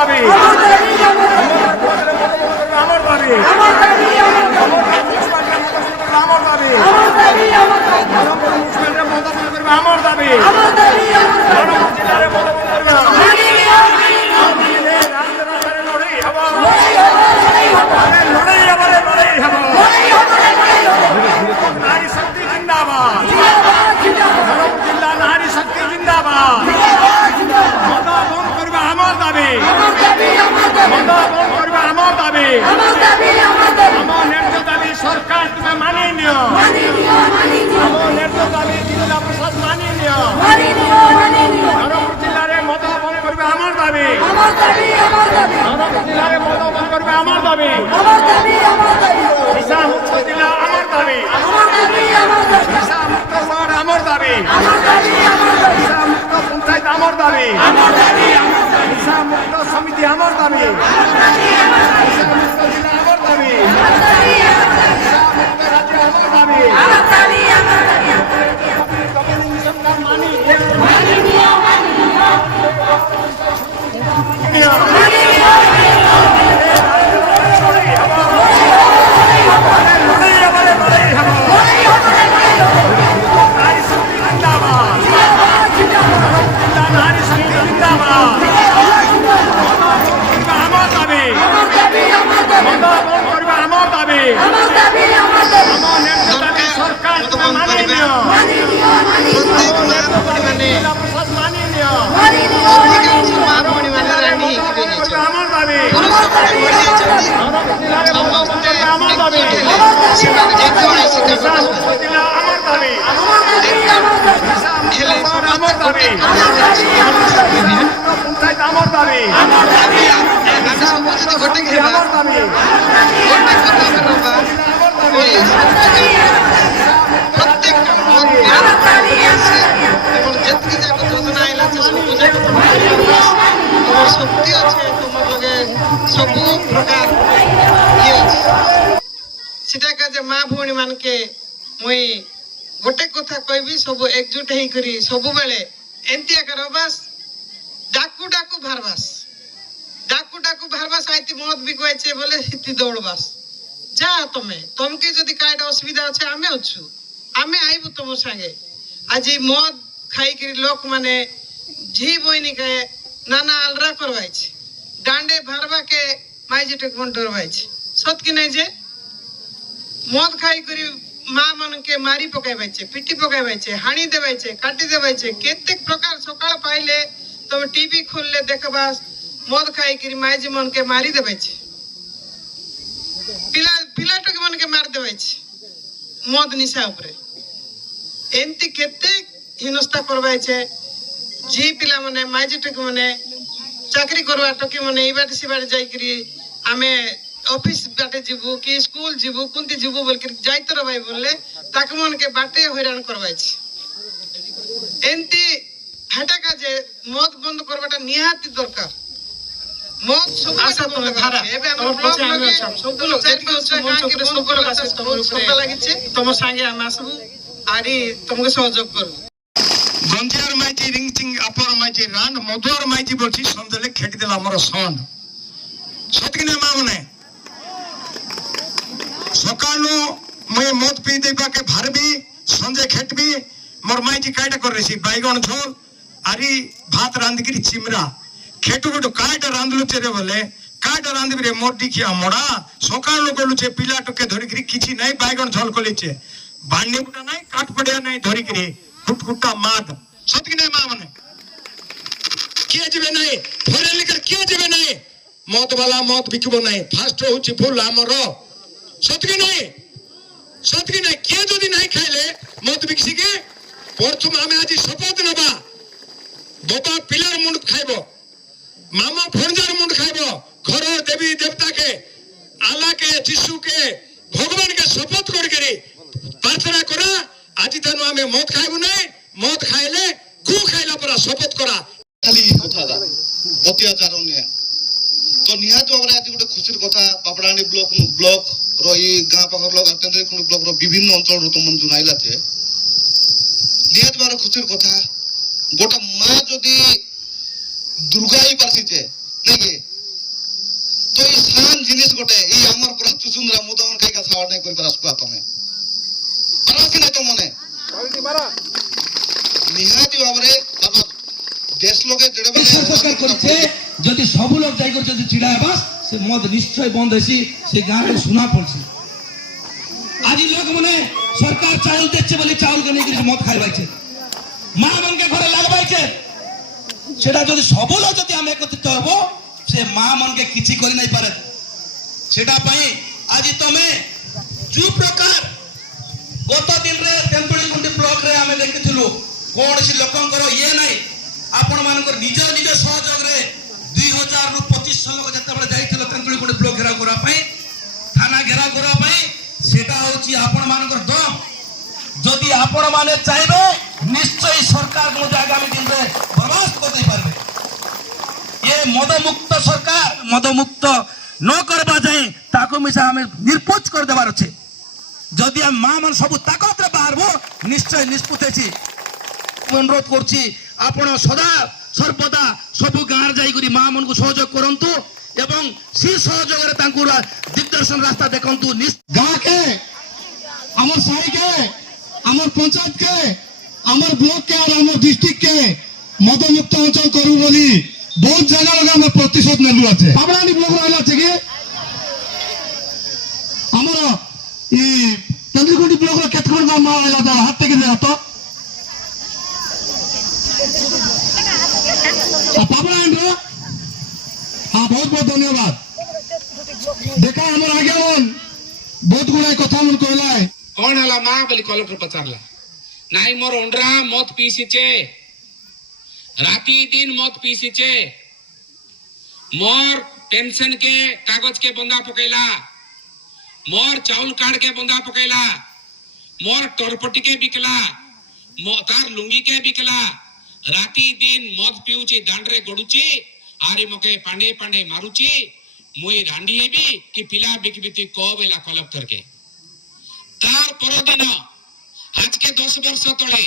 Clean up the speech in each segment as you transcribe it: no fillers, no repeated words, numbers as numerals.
দাবি আমার দাবি আমার দাবি আমার দাবি জেলারে লড়াই হব নারী শক্তি জিন্দাবাদ জিল্লা নারী শক্তি জিন্দাবাদ মদা বন্ধ করবে আমার দাবি মদা বন্ধ করবে আমার দাবি আমার ন্যায্য দাবি সরকার তুমি মানিয়ে নিও আমার ন্যায্য দাবি জেলা প্রশাসন মানিয়ে নিও জেলারে মদা বন্ধ করবে আমার দাবি জেলারে মদা বন্ধ করবে আমার দাবি মুক্ত জেলা আমার দাবি মুক্ত শহর আমার দাবি মুক্ত পঞ্চায়েত আমার দাবি মুক্ত সমিতি আমার দাবি মুক্ত জেলা আমার দাবি মুক্ত রাজ্য আমার দাবি সরকার মানি শক্তি আছে তোমার লগে সবু প্রকার সেটা কাজে মা ভଉଣୀ ମାନକେ মুই গোটে কথা কইবি সবু একজুট হেই করি সবুবেলে এন্তিয়া কর বাস ডাকু ডাকু ভারবাস আইতি মদ বিকোয়াছে বলে হিতি দৌড়বাস যা তোমাকে যদি কাইটা অসুবিধা আছে আমি অছু আমি আইবু তোমার সঙ্গে আজ এই মদ খাই করি লোক মানে ঝি বইনি কে নানা আলরা করবাইছে ডান্ডে ভারবাকে মাইজেটে কোন ডরবাইছে সত কি নাই যে মদ খাই করি মা মানকে মারি পকাইবাইছে পিটি পকাইবাইছে হানি দেবাইছে কাটি দেবাইছে কেতেক প্রকার সকাল পাইলে তুমি টিভি খুললে দেখবা মদ খাই করি মাইজি মনকে মারি দেবাইছে পিলাটকে মনকে মার দেবাইছে মদ নিশা উপরে এমতি কেতেক হিনস্তা করবাইছে জি পিলা মানে মাইজিটকে মানে চাকরি করবা টকি মানে এই বাটে সে বাটে যাই করি আমি অফিস বাটে যাবো কি স্কুল যাবো কোনটি যাবো বলকে যাইতে রবাই বললে তাকে মনকে বাটে হইরাণ করবাইছে এমতি হেটা কাজে মদ বন্ধ করবাটা নিহাতি দরকার মদ সব আশা তুমি ধারা এবে আমরা ব্লক লগে সবগুলো যেতিকে আছে মন চক্রে সবগুলো আছে তোমার উপরে লাগিছে তোমার সঙ্গে আমি আসবো আরি তোমাকে সহযোগ করব গঞ্জিয়ার মাইতি রিংচিং আপর মাইতি রান মধুর মাইতি বলছি সন্দেলে খেটি দিল আমার সন্ড সতকিনা মা মনে সকালু মুই মদ পি দেবাকে ভারবি সঞ্জে খেটবি মোর মাইটি কাইটা করেছি বাইগণ ঝোল আরি ভাত রাঁধিকি চিমরা খেটু খেটু কাইটা রাঁধলুছে রে বলে কাইটা রাঁধবি রে মোর দিখিয়া মড়া সকালু গলুছে পিলাটকে ধরিকি কিছু নাই বাইগণ ঝোল কলিছে বান্ডি বুটা নাই কাঠ পড়িয়া নাই ধরিকি কুটকুটা মাদ সতকিনা মা মনে কিয়ে যাবে নাই ফরে লিখার কিয়ে যাবে নাই মদ বালা মদ বিকিব নাই ফার্স্ট হচ্ছে ভুল আমার সতকি নাই কিয়ে যদি নাই খাইলে মদ বিকছি কে প্রথম আমি আজ শপথ নেবা বাবা পিলার মুন্ড খাইব মামা ফরজার মুন্ড খাইব ঘর দেবী দেবতাকে আল্লাহকে যিশুকে ভগবানকে শপথ করি প্রার্থনা করা আজি তানু আমি মদ খাইব নাই মদ খাইলে গু খাইলা পরা শপথ করা খালি কথা দা অত্যাচার নিয়ে তো নিহাতি ভাবে আজ গোটে খুশির কথা পাপড়াহাଣ୍ଡି ব্লক রই গাঁ পাখর লোক আটেন্দ্রকুণ্ড ব্লক র বিভিন্ন অঞ্চল তোমন জুনাইলাছে নিহাতি ভাবে খুশির কথা গোটা মা যদি দুর্গা হই পারছিছে নাকি প্রধান জিনিস গোটে এই আমার পুরা চুচুন্দরা মুদন খাইকা ছাওয়া নাই করি পারাস কুয়া তুমি পারাস না তো মনে নিহাতি ভাবে বাবা দেশ লোকে যেটা মানে সরকার করছে যদি সবু লোক যাই করছে যদি চিড়া হেবা সে মদ নিশ্চয় বন্ধ হয়েছি সে গাঁরে শোনা পড়ছে আজ লোক মানে সরকার চাউল দিচ্ছে বলে চাউলকে নিয়ে মদ খাইবাইছে মা মনকে ঘরে লাগবাইছে সেটা যদি সবু লোক যদি আমি একত্রিত হব সে মা মনকে কিছু করে নাই পারে সেটা পাই আজ তুমি যে প্রকার গত দিনে তেନ୍ତुळीकुंडी ব্লক রে আমি দেখিছিলু কোনসি লোকଙ୍କର ইয়ে নাই আপন মানকৰ নিজ নিজ সহযোগ রে 2000 রু 2500 লোক যেতেବେଳେ যাইছিল তেନ୍ତुळीकुंडी ব্লক ঘেরাও করা পাই থানা ঘেরাও করা পাই সেটা হচ্ছে আপন মানকৰ দম যদি আপন মানে চাইবে নিশ্চয় সরকার কোন আগামী দিনে বরবাদ করতে পারবে এ মদমুক্ত সরকার মদমুক্ত ন করবা যায় তাকে মিশা আমি নির্পোচ করে দেবার আছে যদি আমি মা মান সবু তাকতরে বাহারবো নিশ্চয় নিষ্পত্তি অনুরোধ করছি আপন সদা সর্বদা সবু গাঁর যাই করি মা মনকু সহযোগ করন্তু এবং সেই সহযোগরে তাঙ্কুর দিগদর্শন রাস্তা দেখন্তু গাঁকে আমার সাইকে আমার পঞ্চায়েত কে আমার ব্লক কে আর আমার ডিস্ট্রিক্ট কে মদমুক্ত অঞ্চল করু বলি বহুত জায়গা লগে আমরা প্রতিশোধ নেলু আছে পাবনানি ব্লক রইল আছে কি আমার ই তেন্তुळीकुंडी ব্লক র কেতক্ষণ গাঁ মা রইল তো হাত থেকে দেয়া তো পাবনানি র হ্যাঁ বহুত বহুত ধন্যবাদ দেখা আমার আগে বহুত গুড়াই কথা মন কইলাই कौन हला माँ बोली कलेक्टर पचारला नहीं मोर ओंड्रा मत पीसीचे राती दिन मत पीसीचे मोर पेंशन के कागज के बंदा पकेला मोर चाउल कार्ड के बंदा पकेला मोर टोरपटी के बिकला तार लुंगी के बिकला राती दिन मद पिउची दांडरे गडुची आरे मके पांडे पांडे मारुची मुई रांडी हेबी कि पिला बिकबिती कबेला कलेक्टर के तार परदिन आज के 10 वर्ष तले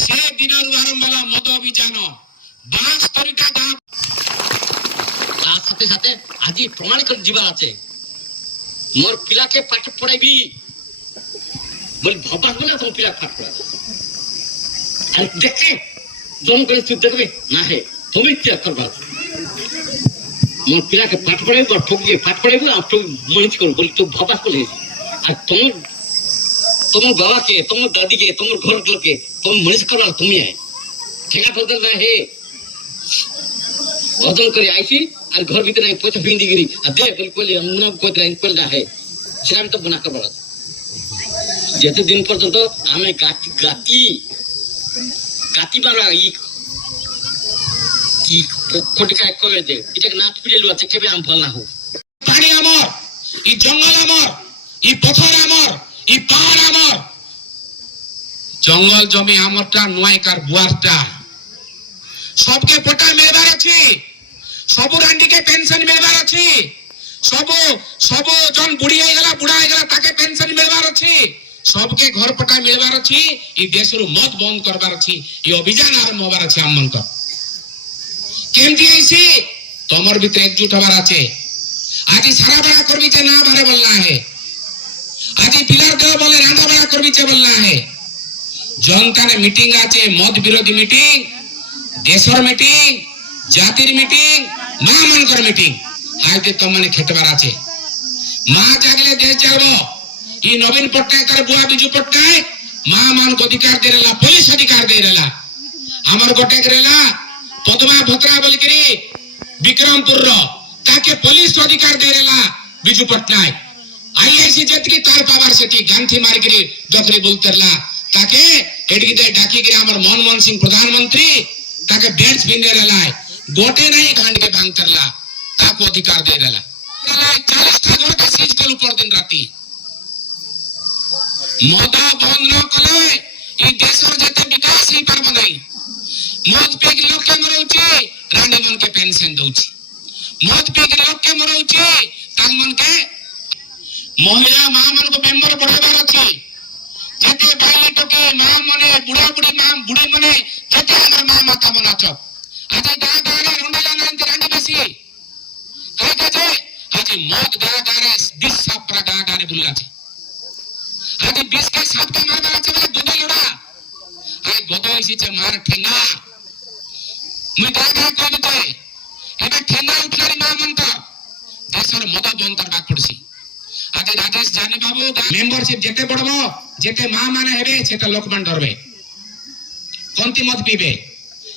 से दिन आरंभ होला मद अभियान 72टा गाँव তার সাথে সাথে আজি প্রমাণ করে জীবন আছে মোর পিলাকে পাঠ পড়াইবি বল ভাবা হলো তো পিলা পাঠ পড়া আর দেখে জন করে তুই দেখবি না হে তুমি কি করবা মোর পিলাকে পাঠ পড়াইবি আর ঠকিয়ে পাঠ পড়াইবি আর তুই মনিজ কর বল তুই ভাবা করে আর তোমার বাবাকে তোমার দাদিকে তোমার ঘর লোকে তুমি মনিজ করবা তুমি আয় ঠিকা বলতে না হে অর্জন করে আইছি আর ঘর ভিতরে পয়সা ফিন্দি গিরি আর দে বলি কইলে মুনা কইতে কইল না হে সেটা আমি তো বনা করব যেতে দিন পর্যন্ত আমি গাতি মারা কি কোটিকা করে দে এটা না পিড়েলু আছে কেবে আম ফল না হো পানি আমার ই জঙ্গল আমার ই পথর আমার ই পাহাড় আমার জঙ্গল জমি আমারটা নয়কার বুয়ারটা सबके पटा मिलबार अछि सब रांडी के पेंशन मिलबार अछि सब जन बुढ़ी हो गला बुढ़ा हो गला ताके पेंशन मिलबार अछि सबके घर पटा मिलबार अछि ई देश रु मत बंद करबार अछि ई अभियान आरंभ होबार अछि हमन को केमती आइसी तमर भीतर एकजुट होबार अछि आज सारा बड़ा करबी जे ना बारे बोलना है आज पिलार देव बोले रांडा बड़ा करबी जे बोलना है जनता ने मीटिंग आछे मत विरोधी मीटिंग देशर मीटिंग जातिर मीटिंग मां मनकर मीटिंग हाइते तो माने खेटबार आछे मां जागले देश चलबो ई नवीन पट्टनायक कर बुआ बिजू पट्टनायक मां मान को अधिकार देरेला पुलिस अधिकार देरेला हमर गोटे करेला पद्मा भत्रा बोलकरी विक्रमपुर रो ताके पुलिस अधिकार देरेला बिजू पट्टनायक आईएसी जेतकी तार पावर सेठी गांधी मारकरी डकरी बोलतरला ताके एडकी दे डाकी के हमर मनमोहन सिंह प्रधानमंत्री ताके बेड्स बिंदे रहला गोटे नहीं घांड के भांग करला ताको अधिकार दे रहला 40 टा घर का सीज कल ऊपर दिन राती मोदा बंद न कले ई देशर जते विकास ही पर बनाई मत पे के लोग के मरौची रानी मन के पेंशन दउची मत पे के लोग के मरौची तांग मन के महिला मां मन को मेंबर बढ़ाबार अछि जते भाई टके मां मने बुढ़ा बुढ़ी मां बुढ़ी मने जते हमर मां माता बनाचो आज दा दाने रंडला नांती रांडी बेसी कहे जे आज मौत गाँव गाँव 20 साप पूरा गाँव गाँव बुल्ला छे आज 20 के साप के मार मारा छे बोले गोदो लोड़ा आज गोदो इसी छे मार ठेंगा मैं गाँव गाँव कोई बताए एबे ठेंगा उठलारी मां मंत्र देशर मद बंद करबा पड़सी आज राजेश जाने बाबू मेंबरशिप जेते पड़बो जेते मां माने हेबे सेते लोकमान डरबे कोनती मत पीबे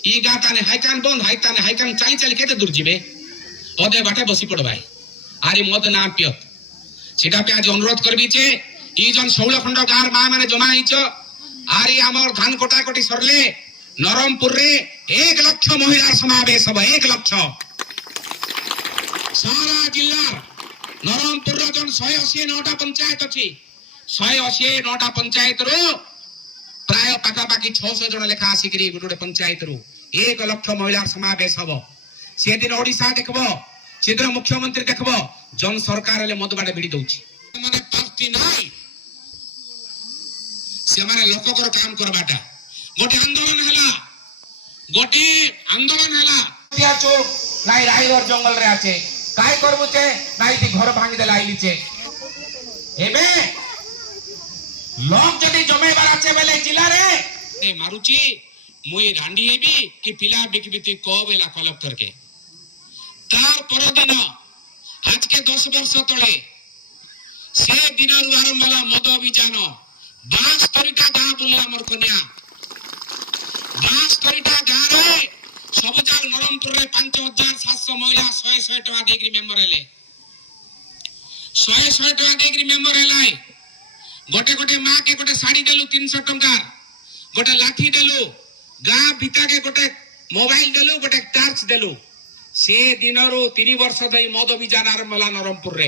ई गाताने हाइकान बंद हाइकान चाली चाली केते दूर जीबे ओदे बाटे बसी पड़बाय आरी मद ना पियत सेटा पे आज अनुरोध करबी छे ई जन 16 खंड गार मां माने जमा हिचो आरी हमर धान कोटा कोटी सरले नरमपुर रे 1 लाख महिला समावेश हो 1 लाख सारा जिल्ला नरमपुर रो जन 189टा पंचायत अछि 189टा पंचायत रो प्राय पाका पाकी 600 जन लेखा आसिकरी गुटे पंचायत रो 1 लाख महिला समावेश हो से दिन ओडिसा देखबो सीधे मुख्यमंत्री देखबो जन सरकार ले मद बाटे बिड़ी दउची माने पार्टी नाही से माने लोककर काम करबाटा गोटे आंदोलन हैला त्या चोक नाई राईगढ़ जंगल रे आछे काय करबो छे नाई ती घर भांगी देला आइली छे एबे लोक जदी जमेबार आछे बेले जिल्ला रे ए मारुची मुई रांडी हेबी कि पिला बिकबिती को बेला कलेक्टर के तार परदिन आज के 10 वर्ष तले से दिन आरंभ होला मद अभियान 22टा गाँ बुल्ला मोर कन्या 22टा गाँ रे सब जाग नरमपुर रे 5700 महिला 100 टका देकरी मेंबर हेले 100 टका देकरी मेंबर हेलाई गोटे गोटे मां के गोटे साड़ी देलु 300 टका गोटे लाठी देलु गाँ भिता के गोटे मोबाइल देलु गोटे टॉर्च देलु से दिनरो 3 वर्ष दई मद अभियान आरंभ होला नरमपुर रे।